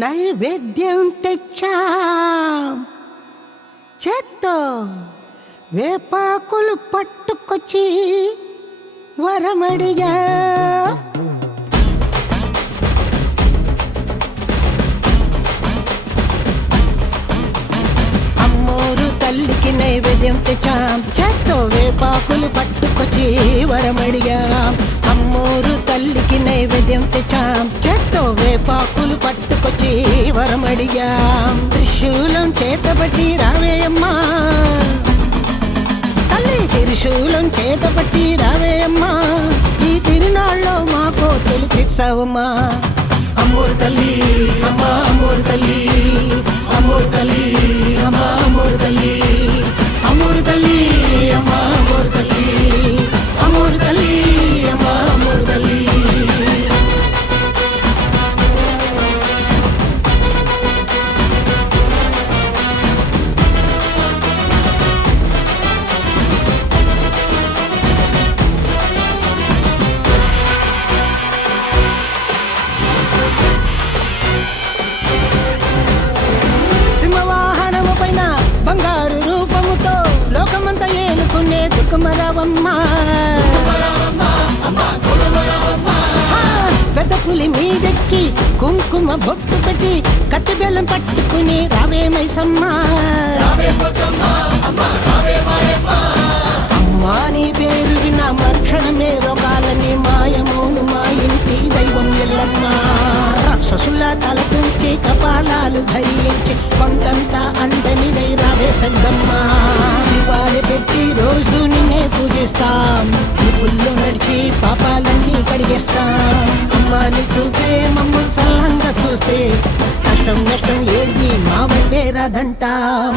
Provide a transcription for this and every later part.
నైవేద్యం తెచ్చాం చేత్తో వేపాకులు పట్టుకొచ్చి వరమడిగా. అమ్మోరు తల్లికి నైవేద్యం తెచ్చాం చేత్తో వేపాకులు పట్టుకొచ్చి వరమడిగాం. అమ్మోరు తల్లికి నైవేద్యం తెచ్చాం చేత్తో వేపాకులు పట్టుకొచ్చి వరమడిగాం. త్రిశూలం చేతబట్టి రావేయమ్మా తల్లి, త్రిశూలం చేతబట్టి రావేయమ్మా, ఈ తిరునాళ్ళలో మాకో తెలిసావమ్మా. అమ్మోరు తల్లి అమ్మా అమ్మోరు తల్లి, అమ్మోరు తల్లి అమ్మా అమ్మోరు తల్లి, అమ్మోరు తల్లి అమ్మా అమ్మోరు తల్లి, అమ్మోరు తల్లి అమ్మా అమ్మోరు తల్లి. సింహవాహనము పైన బంగారు రూపముతో లోకమంతా ఏలుకునే దుఃఖమరావమ్మ. పెద్ద పులి మీదెక్కి కుంకుమ బొట్టు పెట్టి కత్తి బెల్లం పట్టుకుని రావే మైసమ్మ. అమ్మా నీ పేరు విన్న మర్క్షణమే రోగాలని మాయమోను మా ఇంటి దైవం ఎల్లమ్మ. రాక్షసుల తలపించి కపాలాలు ధరించి కొండంతా అండని వైరావే పెద్దమ్మ. దివాళి పెట్టి రోజు నిన్నే పూజిస్తాం, పుల్లు నడిచి పాపాలన్నీ కడిగేస్తాం. అమ్మాని చూపే మమ్ము చల్లంగా చూస్తే కష్టం నష్టం ఏది మా వైపే రాదంటాం.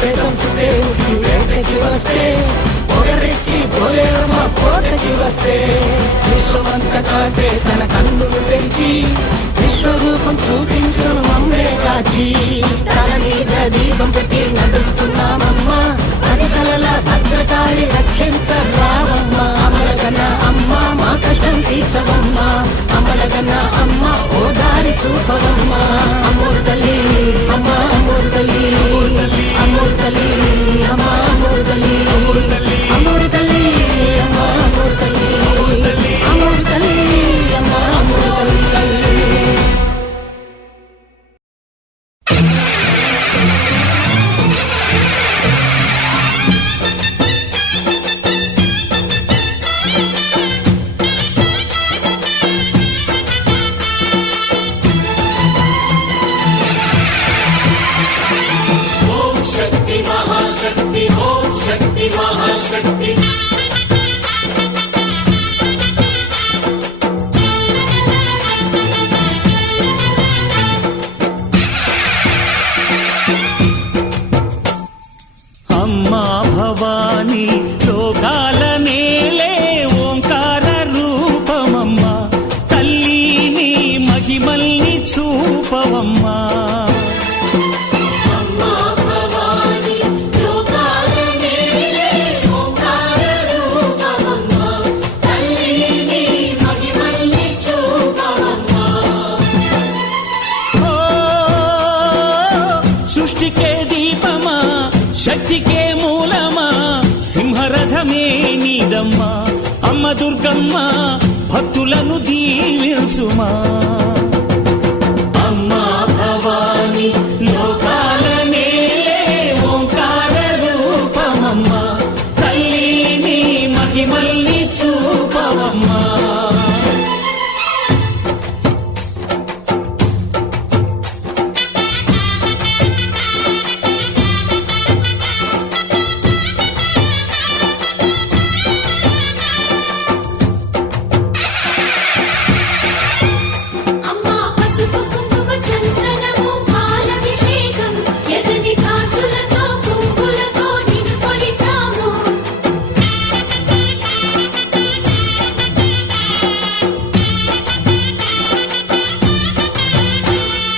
ప్రేతం చుట్టే ఉట్టి వేటకి వస్తే పొగరెక్కి పోలేరమ్మ కోటకి వస్తే విశ్వమంతా కాచే తన కన్నులు తెరిచి విశ్వరూపం చూపించును మమ్మే కాచి. తల మీద దీపం పెట్టి నడుస్తున్నామమ్మ, అది కలల భద్రకాళి రక్షించరావమ్మ. అమలగన్న అమ్మ మా కష్టం తీర్చవమ్మ, అమలగన్న అమ్మ ఓ దారి చూపవమ్మ. అమ్మోరు తల్లి అమ్మ అమ్మోరు తల్లి, అమ్మోరు తల్లి అమ్మ అమ్మోరు తల్లి, అమ్మోరు తల్లి అమ్మ అమ్మోరు తల్లి, అమ్మోరు తల్లి అమ్మ అమ్మోరు తల్లి. అమ్మా భవానీ లోకాల నేలే ఓంకార రూపమమ్మా, తల్లి నీ మహిమల్ని చూపవమ్మా. సృష్టికే దీపమా శక్తికే మూలమా, సింహరథమే నీదమ్మా. అమ్మ దుర్గమ్మ భక్తులను దీవించుమా. అమ్మా భవానీ లోకాల నేలే ఓంకార రూపమమ్మా, తల్లి నీ మహిమల్ని చూపవమ్మా.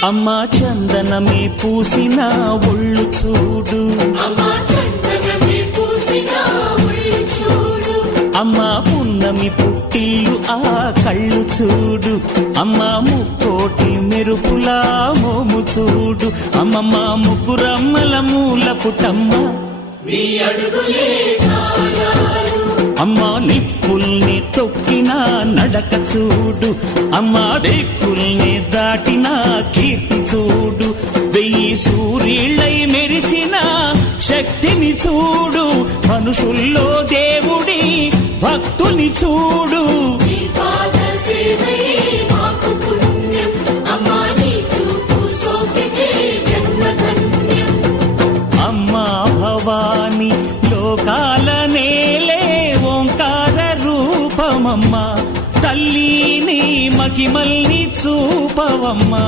అమ్మా చందనమే పూసిన ఒళ్ళు చూడు, అమ్మా పున్నమి పుట్టిల్లు ఆ కళ్ళు చూడు, అమ్మా ముక్కోటి మెరుపులా మోము చూడు, అమ్మమ్మ ముగ్గురమ్మల మూల పుటమ్మ అమ్మా నిప్పుల్ని తొక్కిన నడక చూడు, అమ్మా దిక్కుల్ని దాటిన కీర్తి చూడు, 1000 సూర్యులై మెరిసిన శక్తిని చూడు, మనుషుల్లో దేవుడి భక్తుని చూడు. అమ్మా భవాని లోకాల నేలే ఓంకార రూపమమ్మా, తల్లిని మహిమల్ని చూపవమ్మా.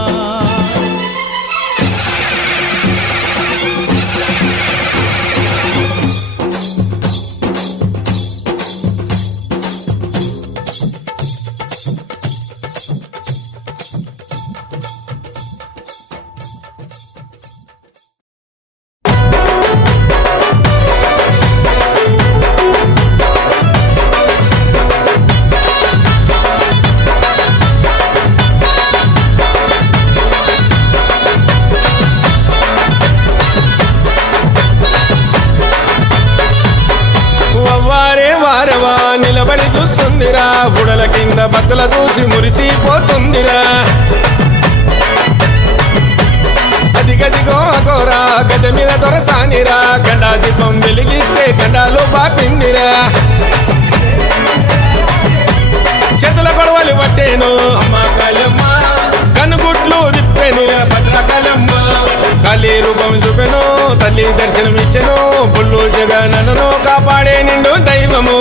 నిలబడి చూస్తుందిరా, బుడల కింద భక్తుల చూసి మురిసిపోతుందిరా. అదిగదిగో అగోరా గద మీద దొరసానిరా, గండా దీపం వెలిగిస్తే గండాలు బాపిందిరా. చేతుల గొడవలు పట్టేను అమ్మ కాళమ్మ, కనుగుట్లు తిప్పెను భద్రకాళమ్మ. కాళీ రూపం చూపెను తల్లి దర్శనమిచ్చెను, బుల్లు జగనను కాపాడే నిండు దైవము.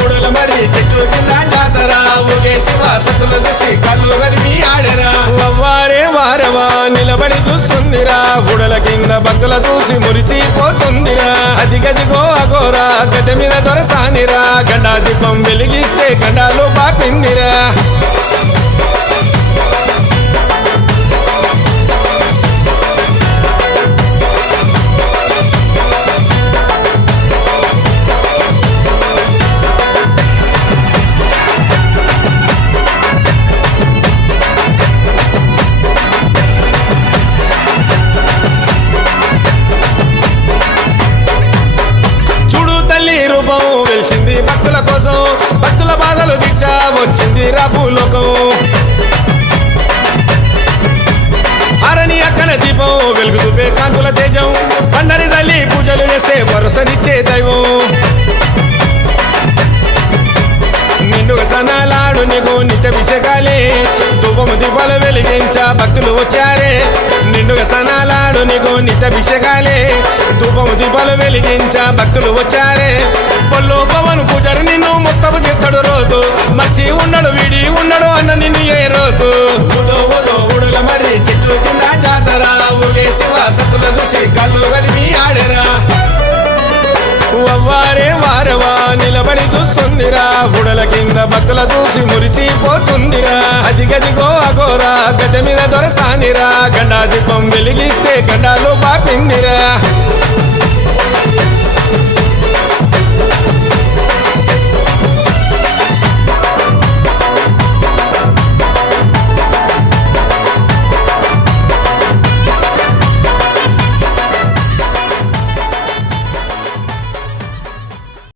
ఊడల మరి చెట్టు కింద జాతర, ఊగే శివ సతుల చూసి కళ్ళు గదిమి ఆడరా. అవ్వారే వారవా నిలబడి చూస్తుందిరా, బుడల కింద భక్తుల చూసి మురిసిపోతుందిరా. అదిగదిగో అగోరా గడ్డ మీద దొరసానిరా, గండా దీపం వెలిగిస్తే గండాలు బాపిందిరా. వెలిచింది భక్తుల కోసం, భక్తుల బాధలు తీర్చా వచ్చింది రాభూలోకం. అరణి అక్కడ దీపం వెలుగు చూపే కాంతుల తేజం, పండరి జల్లి పూజలు చేస్తే భరోసనిచ్చే దైవం. నిండుగా సనాలాడు నీకు నిత్యాభిషేకాలే, ధూపము దీపాలు వెలిగించా భక్తులు వచ్చారే. నిండుగా సనాలాడు నీకు నిత్యాభిషేకాలే, ధూపము దీపాలు వెలిగించా భక్తులు వచ్చారే. పొల్లు పవన్ పూజారి నిన్ను ముస్తఫా చేస్తాడు రోజు, మర్చి ఉండడు వీడి ఉండడు అన్న నిన్ను ఏ రోజు. ఊడల మరి చెట్లు కింద జాతర, ఊగే శివ సతుల చూసి కళ్ళు గదిమి ఆడరా. అవ్వారే వారవా నిలబడి చూస్తుందిరా, బుడల కింద భక్తుల చూసి మురిసిపోతుందిరా. అదిగదిగో అగోరా గడ్డ మీద దొరసానిరా, గండా దీపం వెలిగిస్తే గండాలు బాపిందిరా.